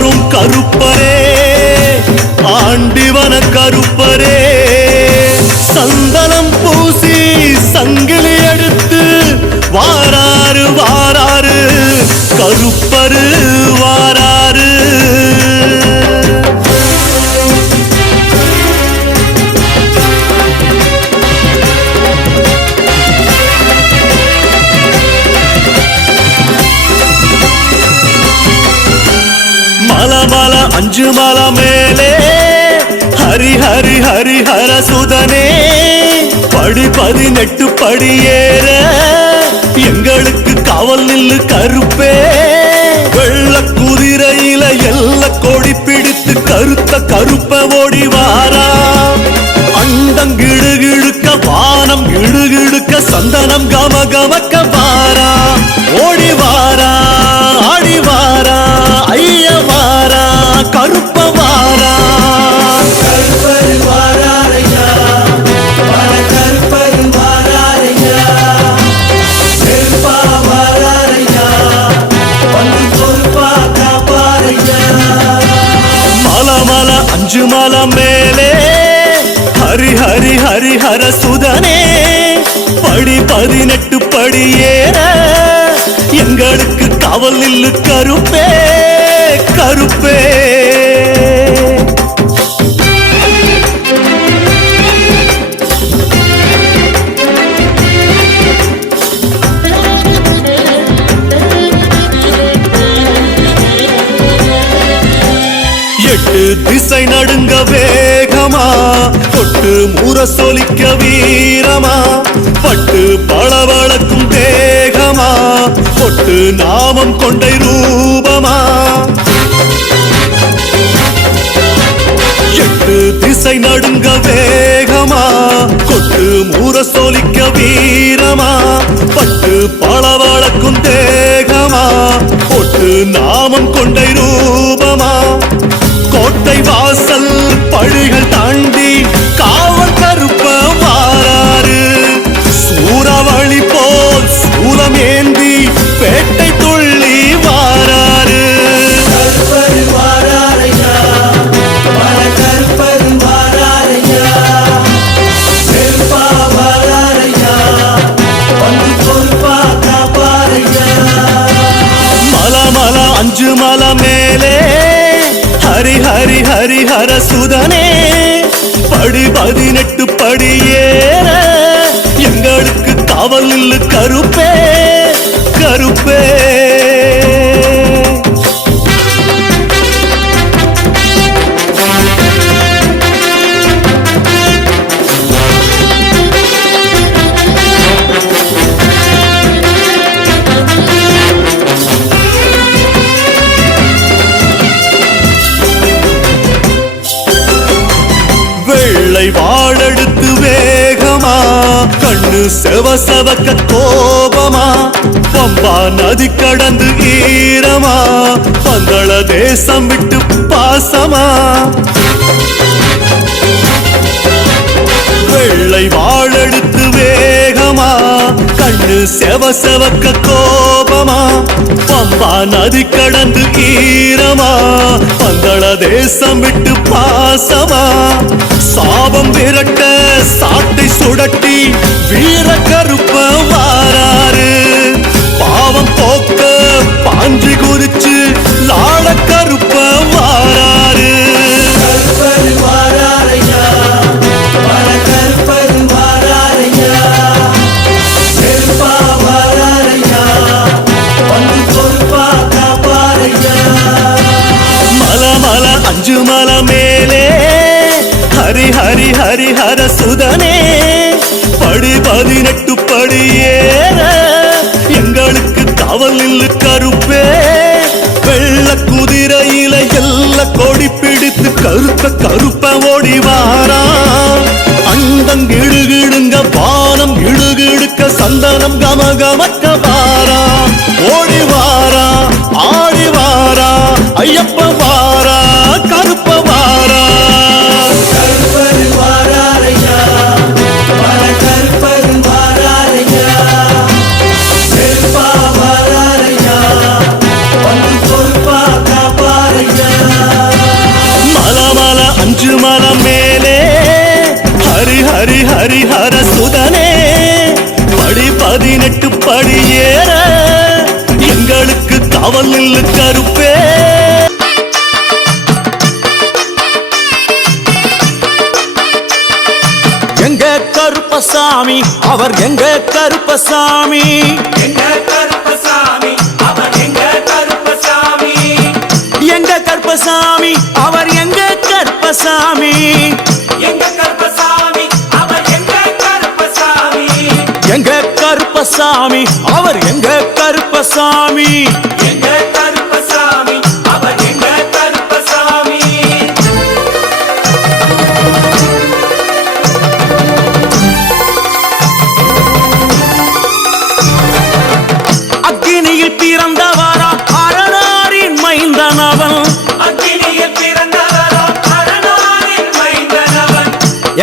வரும் கருப்பரே, ஆண்டிவன கருப்பரே, சந்தனம் பூசி சங்கிலி எடுத்து வாராரு வாராரு கருப்பரு வாராரு. மலமல அஞ்சு மல மேலே ஹரி ஹரி ஹரி ஹர சுதனே, படி 18 படி ஏற எங்களுக்கு காவல் நில்லு கருப்பே. வெள்ள குதிரையில எல்ல கொடி பிடித்து கருத்த கருப்ப ஓடி வாரா. அண்டம் கிடுகிடுக்க வானம் கிடுகிடுக்க சந்தனம் கம கமக்க வாரா. ஓடி வாரா ஆடி வாரா ஐய வாரா கருப்ப வாரா. கருப்பரு வாராரையா, கருப்பரு வாராரையா, நெருப்பா வாராரையா, வந்து பொறுப்பா காப்பாரையா. மலமல அஞ்சு மல மேலே ஹரி ஹரி ஹரி ஹர சுதனே, படி 18 படி ஏற எங்களுக்கு காவல் நில்லு கருப்பே கருப்பே. எட்டு திசை நடுங்க வேகமா, தொட்டு முரசொலிக்க வீரமா, பட்டு பளபளக்கும் தேகமா, பொட்டு நாமம் கொண்டை ரூபமா. எட்டு திசை நடுங்க வேகமா, கொட்டு முரசொலிக்க வீரமா, பட்டு பளபளக்கும் தேகமா, பொட்டு நாமம் கொண்டை ரூபமா. கோட்டை வாசல் பழிகள் தாண்டி காவல் கருப்ப வாராரு. சூறாவளி போல் சூலம் ஏந்தி பேட்டை துள்ளி வாராரு. கருப்பரு வாராரையா, கருப்பரு வாராரையா, நெருப்பா வாராரையா, வந்து பொறுப்பா காப்பாரையா. மலமல அஞ்சு மல மேலே ஹரி ஹரி ஹரி ஹர சுதனே, படி 18 படி ஏற எங்களுக்கு காவல் நில்லு கருப்பே கருப்பே. வெள்ளை வாழெடுத்து வேகமா, கண்ணு செவ செவக்க கோபமா, பம்பா நதி கடந்து ஈரமா, பங்கள தேசம் விட்டு பாசமா. வெள்ளை வாழெடுத்து வேகமா, கண்ணு செவ செவக்க கோபமா, பம்பா நதி கடந்து ஈரமா, பங்கள தேசம் விட்டு பாசமா. சாபம் விரட்ட சாட்டை சுடட்டி வீர கருப்ப வாராரு. பாவம் போக்க பாஞ்சி குதிச்சு லாட கருப்ப வாராரு. கருப்பரு வாராரையா, கருப்பரு வாராரையா, நெருப்பா வாராரையா, வந்து பொறுப்பா காப்பாரையா. மலமல அஞ்சு மல மேலே ஹரி ஹரி ஹரி ஹர சுதனே, படி 18 படி ஏற எங்களுக்கு காவல் நில்லு கருப்பே. வெள்ள குதிரையில எல்ல கொடி பிடித்து கருத்த கருப்ப ஓடி வாரா. அண்டம் கிடுகிடுங்க வானம் கிடுகிடுக்க சந்தனம் கம கமக்க வாரா. ஓடி வாரா ஆடி வாரா ஐயப்ப வாரா கருப்ப வாரா. கருப்பரு வாராரையா, கருப்பரு வாராரையா, நெருப்பா வாராரையா, வந்து பொறுப்பா காப்பாரையா. படி ஏற எங்களுக்கு காவல் நில்லு கருப்பே. எங்க கருப்பசாமி அவர் எங்க கருப்பசாமி, எங்க கருப்பசாமி அவர் எங்க கருப்பசாமி, எங்க கருப்பசாமி அவர் எங்க கருப்பசாமி, எங்க கருப்பசாமி அவர் எங்க கருப்பசாமி, எங்க கருப்பசாமி அவர் எங்க கருப்பசாமி, எங்க கருப்பசாமி அவர் எங்க கருப்பசாமி. அக்கினியில் பிறந்தவரா அரணாரின் மைந்தனவன், அக்கினியில் பிறந்தவரா அரணாரின் மைந்தனவன்,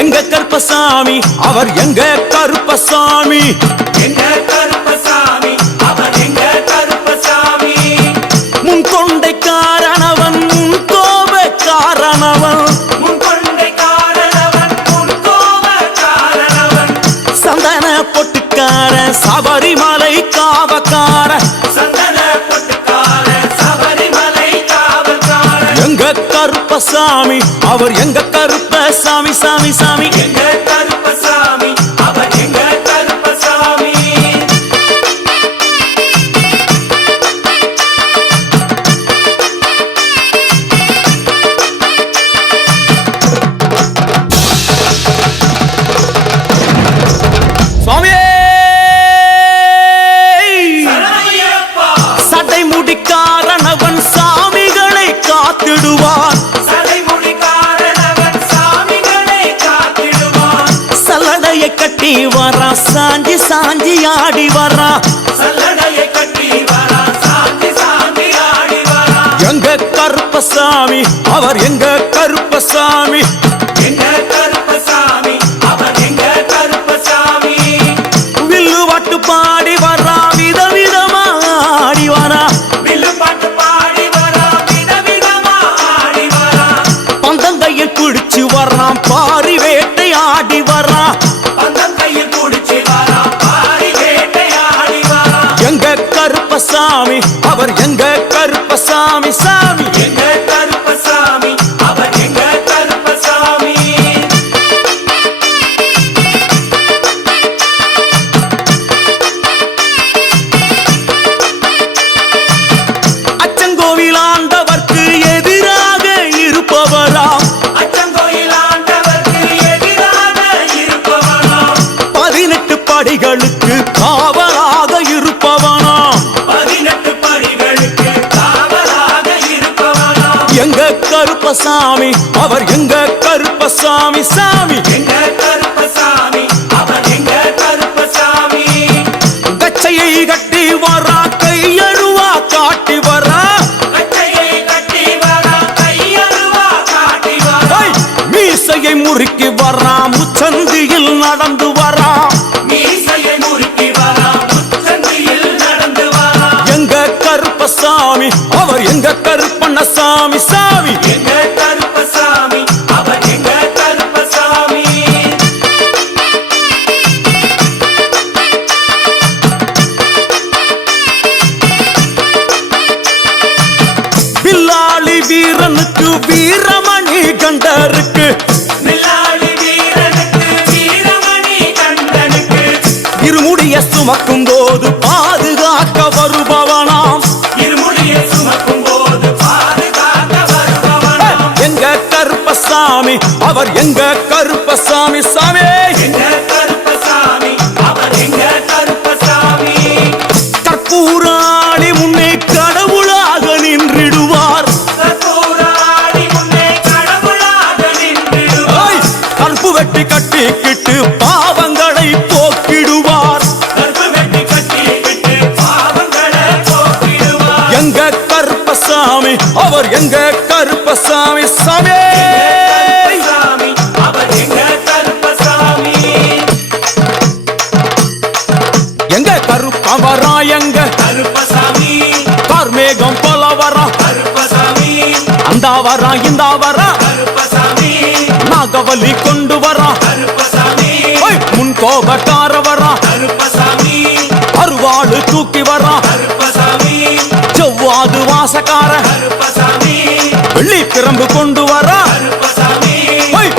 எங்க கருப்பசாமி அவர் எங்க கருப்பசாமி, எங்க கருப்பசாமி அவர் எங்க கருப்பசாமி, முன் கொண்டை காரணவன் முன் கோப காரணவன், முன் கொண்டை காரணவன் முன் கோப காரணவன், சந்தன பொட்டுக்கார சபரிமலை காவக்கார, சந்தன பொட்டுக்கார சபரிமலை காவல்கார, எங்க கருப்பசாமி அவர் எங்க கருப்பசாமி சாமி சாமி, எங்க கருப்பசாமி அவர் எங்க கருப்பசாமி. சுவாமியே சரணமையப்பா, சடை முடிக்காரணவன் சாமிகளை காத்திடுவான், சடைமுடி காரணவன் சாமிகளை காத்திடுவான், சல்லடையை கட்டி வரா சாஞ்சி சாஞ்சி ஆடி வரா, சல்லடையை கட்டி வரா சாந்தி சாந்தி ஆடி வரா, எங்க கருப்பசாமி அவர் எங்க கருப்பசாமி, எங்க கருப்பசாமி அவர் எங்க கருப்பசாமி, வில்லு வாட்டு பாடி வரா விதவிதமா ஆடி வரா, வில்லு பாட்டு பாடி வரா விதவிதமா ஆடி வரா, பந்தங்கையில் குடிச்சு வர்றான் பாரி வேட்டை ஆடி வரா, பந்தம் கையில் குடிச்சு வரா பாரி வேட்டையாடி வரா, எங்க கருப்பசாமி அவர் எங்க கருப்பசாமி சாமி, எங்க கருப்பசாமி அவர் எங்க கருப்பசாமி. அச்சங்கோவில் ஆண்டவர்க்கு எதிராக இருப்பவராம், அச்சங்கோயில் ஆண்டவர்க்கு எதிராக இருப்பவனாம், 18 படிகளுக்கு காவலாக இருப்பவனாம், 18 படிகளுக்கு காவலாக இருப்பவனாம், எங்க கருப்பசாமி அவர் எங்க கருப்பசாமி சாமி, எங்க கருப்பசாமி அவர் எங்க கருப்பசாமி, கச்சையை கட்டி வரா கையழுவா காட்டி வரா, கச்சையை கட்டி வரா கையருவா காட்டி வரா, ஐ, மீசையை முறுக்கி வரா முச்சந்தியில் நடந்து வரா, மீசையை முறுக்கி வரா முச்சந்தியில் நடந்து வரா, எங்க கருப்பசாமி அவர் எங்க கருப்பண்ணசாமி சாமி, எங்க கருப்பசாமி அவர் எங்க கருப்பசாமி. வில்லாளி வீரனுக்கு வீரமணி கண்டருக்கு, வில்லாளி வீரனுக்கு வீரமணி கண்டனுக்கு, இருமுடிய சுமக்கும் போது பாதுகாக்க வருபவனாம், இருமுடியை சுமக்கும் போது பாதுகாக்க வருபவனாம், எங்க கருப்பசாமி அவர் எங்க கருப்பசாமி சாமி, எங்க கருப்பசாமி அவர் எங்க கருப்பசாமி, கற்பூராளி முன்னே கடவுளாக நின்றிடுவார், கற்பூராடி முன்னே கடவுளாக நின்றிடுவார், ஐ, கற்பு வெட்டி கட்டிக்கிட்டு பாவங்களை போக்கிடுவார், கற்பு வெட்டி கட்டிக்கிட்டு பாவங்களை போக்கிடுவார், எங்க கருப்பசாமி அவர் எங்க கருப்பசாமி சாமி, கருப்பசாமி அவர் எங்க கருப்பசாமி, எங்க கருப்பவரா எங்க கருப்பசாமி கார்மேகம் போல வரா, கருப்பசாமி அந்த வரா இந்த வரா கருப்பசாமி நாகவலி கொண்டு வரா, கருப்பசாமி முன் கோபக்கார வரா, கருப்பசாமி அரு தூக்கி வர்றான் கருப்பசாமி செவ்வாது வாசக்கார கருப்பசாமி வெள்ளி பிரம்பு கொண்டு வர்றான் கருப்பசாமி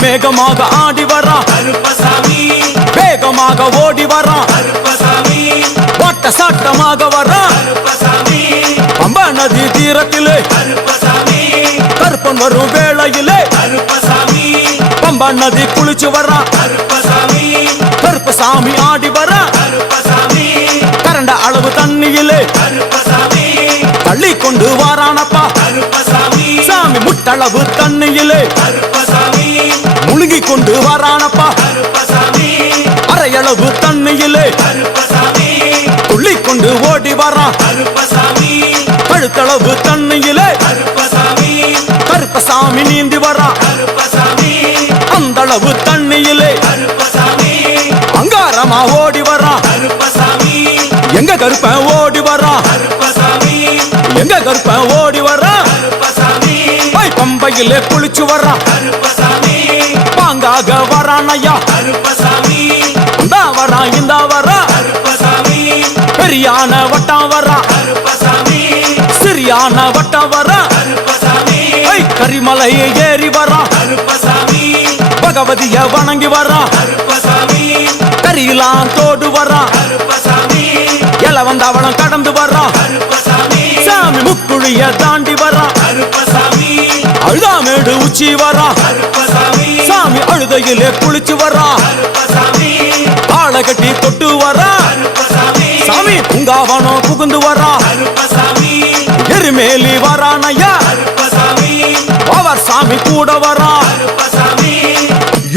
வேகமாக ஆடி வர்றான் கருப்பசாமி வேகமாக ஓடி வர்றான் கருப்பசாமி வட்ட சாட்டமாக வர்றான் கருப்பசாமி பம்பா நதி தீரத்திலே கருப்பசாமி கருப்பன் வரும் வேளையிலே கருப்பசாமி பம்பா நதி குளிச்சு வர்றான் கருப்பசாமி கருப்பசாமி ஆடி வர்றான் கருப்பசாமி கரண்ட அளவு தண்ணியிலே கருப்பசாமி தள்ளி கொண்டு வாரானப்பா கருப்பசாமி சாமி முட்டளவு தண்ணியிலே கருப்பசாமி முழுகி கொண்டு வாரானப்பா கருப்பசாமி அரையளவு தண்ணியிலே கருப்பசாமி துள்ளி கொண்டு ஓடி வரான் கருப்பசாமி கழுத்தளவு தண்ணியிலே கருப்பசாமி கருப்பசாமி நீந்தி வரான் கருப்பசாமி அந்தளவு தண்ணியிலே கருப்பசாமி அங்காரமா ஓடி வரான் கருப்பசாமி எங்க கருப்பன் ஓடி வரான் கருப்பசாமி எங்க கருப்பன் ஓடி வரான் கருப்பசாமி பம்பையிலே குளிச்சு வரான் கருப்பசாமி பாங்காக வரான் ஐயா கருப்பசாமி இந்தா வரான் இந்தா வரான் கருப்பசாமி பெரியான வட்டம் வரான் கருப்பசாமி சிறியான வட்டம் வரான் கருப்பசாமி கரிமலையை ஏறி வரான் கருப்பசாமி பகவதிய வணங்கி வரான் கருப்பசாமி கரியெல்லாம் தோடு வரான் கருப்பசாமி எல வந்தவளம் கடந்து வரான் கருப்பசாமி சாமி முக்குழிய தாண்டி வரான் கருப்பசாமி அழுதாமேடு உச்சி வரான் கருப்பசாமி சாமி அழுதையிலே குளிச்சு வரான் கருப்பசாமி ஆளை கட்டி தொட்டு வரான் கருப்பசாமி சாமி பூங்காவனம் புகுந்து வரான் கருப்பசாமி எருமேலி வரான் ஐயா கருப்பசாமி அவர் சாமி கூட வரான் கருப்பசாமி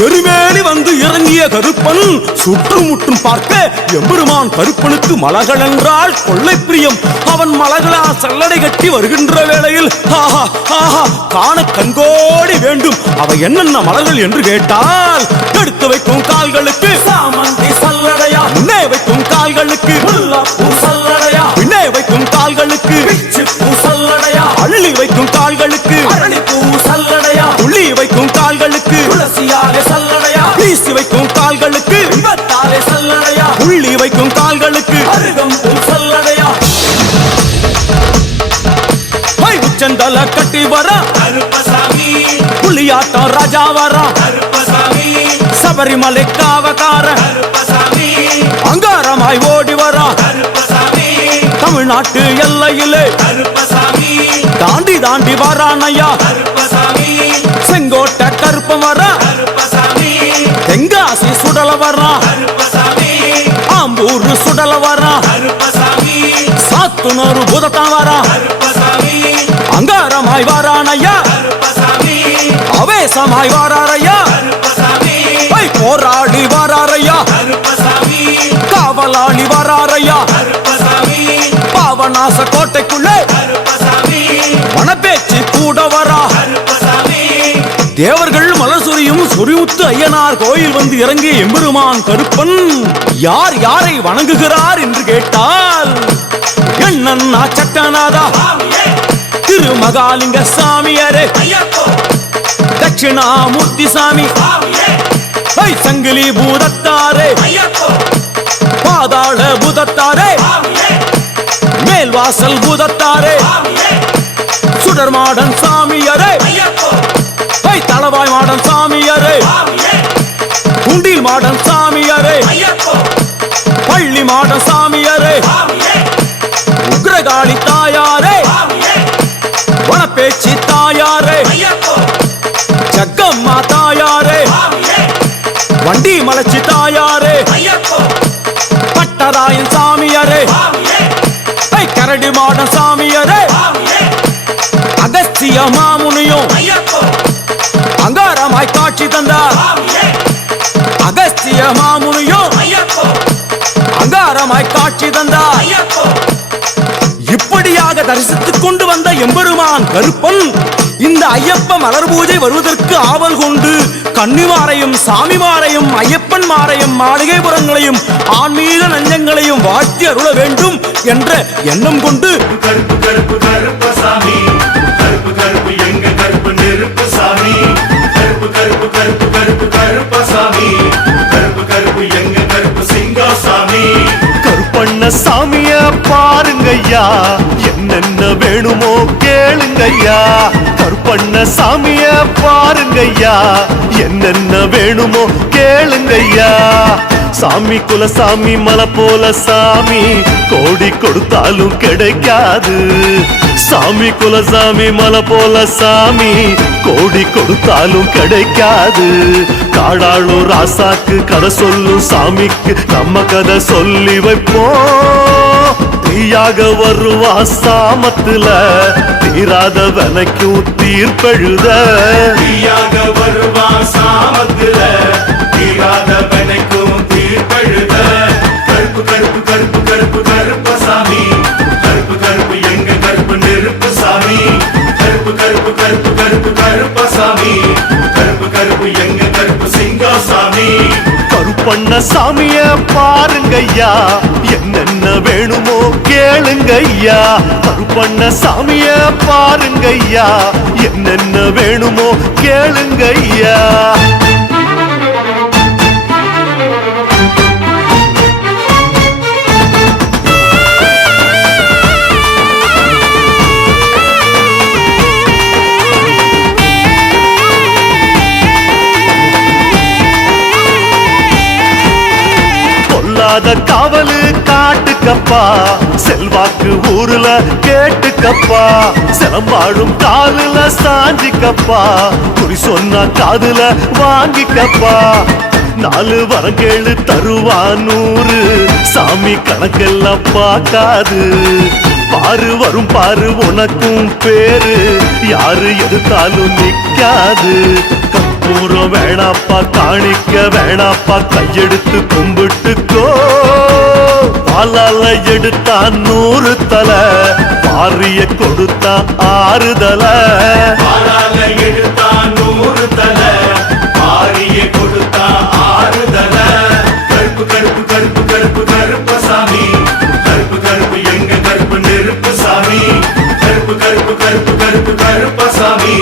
எருமேலி வந்து இறங்கிய கருப்பன் சுற்றுமுற்றும் பார்க்க எம்பெருமான் கருப்பனுக்கு மலகள் என்றால் கொள்ளை பிரியம். அவன் மலகளா சல்லடை கட்டி வருகின்ற வேளையில் ஆஹா ஆஹா காண கண்கோடி வேண்டும். அவை என்னென்ன மலர்கள் என்று கேட்டால் எடுத்து வைக்கும் கால்களுக்கு சாமந்தி சல்லடையா, முன்னே வைக்கும் கால்களுக்கு முல்லைப்பூ சல்லடையா, பின்னே வைக்கும் கால்களுக்கு பிச்சிப்பூ சல்லடையா, அள்ளி வைக்கும் கால்களுக்கு அரளிப்பூ சல்லடையா, துள்ளி வைக்கும் கால்களுக்கு துளசியாலே சல்லடையா, வீசி வைக்கும் கால்களுக்கு விபத்தாலே சல்லடையா, புள்ளி வைக்கும் கால்களுக்கு அருகம்பூ சல்லடையா, உச்சந்தல கட்டி வர கருப்பசாமி புள்ளியாட்டம் ராஜா வர கருப்பசாமி சபரிமலை காவக்கார கருப்பசாமி அங்காரமாய் ஓடி வர கருப்பசாமி தமிழ்நாட்டு எல்லையிலே கருப்பசாமி தாண்டி தாண்டி வரானையா கருப்பசாமி செங்கோட்டை கருப்பம் வர கருப்பசாமி தெங்காசி சுடல வர கருப்பசாமி ஆம்பூர் சுடல வர கருப்பசாமி சாத்துனூர் புதத்தான் வர கருப்பசாமி அங்காரமாய் வரானையா கருப்பசாமி அவேசமாய் வராரையா கருப்பசாமி போராடி வராரையா கருப்பசாமி காவலாளி வராரையா கருப்பசாமி பாவநாச கோட்டைக்குள்ளே கருப்பசாமி மனப்பேச்சு கூட வரா கருப்பசாமி தேவர்கள் மலர் சொரியும் சொரிமுத்து ஐயனார் கோயில் வந்து இறங்கிய எம்பெருமான் கருப்பன் யார் யாரை வணங்குகிறார் என்று கேட்டால் என்னன்னா சட்டநாதா சாமியே திருமகாலிங்க சாமியாரே ஐயப்போ தட்சிணாமூர்த்தி சாமி சாமியே சங்கிலி பூதத்தாரே ஐயப்போ பாதாள பூதத்தாரே சாமியே மேல்வாசல் பூதத்தாரே சாமியே சுடர்மாடன் சாமியாரே ஐயப்போ தளவாய் மாடன் சாமியாரே சாமியே குண்டில் மாடன் சாமியாரே ஐயப்போ பள்ளி மாடன் சாமியாரே சாமியே உக்ரகாளி தாயாரே சாமியே வனப்பேச்சி தாயாரே ஐயப்போ ஜக்கம்மா தாயாரே சாமியே வண்டி மலச்சி தாயாரே ஐயப்போ பட்டராயன் சாமியாரே சாமியே கரடி மாடன் சாமியாரே சாமியே அகஸ்திய மாமுனியும் ஐயப்போ அங்காரமாய் காட்சி தந்தார் சாமியே அகஸ்திய மாமுனியும் ஐயப்போ அங்காரமாய் காட்சி தந்தார் ஐயப்போ இப்படியாக தரிசித்துக் கொண்டு வந்த எம்பெருமான் கருப்பன் இந்த ஐயப்ப மலர் பூஜை வருவதற்கு ஆவல் கொண்டு கன்னிமாரையும் சாமிமாரையும் ஐயப்பன் மாரையும் மாளிகைபுரங்களையும் ஆன்மீக நஞ்சங்களையும் வாழ்த்தி அருள வேண்டும் என்ற எண்ணம் கொண்டு கருப்பு கருப்பு கருப்பசாமி கருப்பு கருப்பு எங்க கருப்பு நெருப்பு சாமி கருப்பு கருப்பு கருப்பு கருப்பு கருப்பசாமி கருப்பு கருப்பு எங்க கருப்பு சிங்காசாமி கருப்பண்ண சாமி சாமிய பாருங்கய்யா என்னென்ன வேணுமோ கேளுங்கய்யா கருப்பண்ண சாமிய பாருங்கய்யா என்னென்ன வேணுமோ கேளுங்கய்யா சாமி குலசாமி மலை போல சாமி கோடி கொடுத்தாலும் கிடைக்காது சாமி குலசாமி மலை போல சாமி கோடி கொடுத்தாலும் கிடைக்காது காடாளும் ராசாக்கு கதை சொல்லும் சாமிக்கு நம்ம கதை சொல்லி வைப்போம் தீயாக வருவா சாமத்துல தீராத வனைக்கும் தீர்ப்பெழுத தீயாக வருவா சாமத்துல தீராத வனைக்கும் தீர்ப்பெழுத கருப்பு கருப்பு கருப்பு கருப்பு கருப்பசாமி கருப்பு கருப்பு எங்க கருப்பு நெருப்பு சாமி கருப்பு கருப்பு கருப்பு கருப்பு கருப்பசாமி கருப்பு கருப்பு எங்க கருப்பு சிங்காசாமி கருப்பண்ண சாமிய பாருங்கய்யா என்னென்ன வேணுமோ கேளுங்கய்யா கருப்பண்ண சாமிய பாருங்கய்யா என்னென்ன வேணுமோ கேளுங்கய்யா காவலு காட்டுக்கப்பா செல்வாக்கு ஊருல கேட்டுக்கப்பா சிலம்பாடும் காலுல சாஞ்சிக்கப்பா குறி சொன்னா காதுல வாங்கிக்கப்பா 4 வரங்கேளு தருவா 100 சாமி கணக்கெல்லாம் பார்க்காது பாரு வரும் பாரு உனக்கும் பேரு யாரு எதிர்த்தாலும் நிக்காது கற்பூரம் வேணாப்பா காணிக்க வேணாப்பா கையெடுத்து கும்பிட்டுக்கோ பாலால எடுத்தா 100 தலை பாரிய கொடுத்தா 6 தலை பாலால எடுத்தா 100 தலை பாரிய கொடுத்தா 6 தலை கருப்பு கருப்பு கருப்பு கருப்பு கருப்பசாமி கருப்பு கருப்பு எங்க கருப்பு நெருப்பு சாமி கருப்பு கருப்பு கருப்பு கருப்பு கருப்பசாமி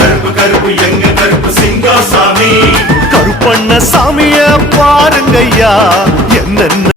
கருப்பு கருப்பு எங்க கருப்பு சிங்காசாமி கருப்பண்ண சாமிய பாருங்கய்யா என்னென்ன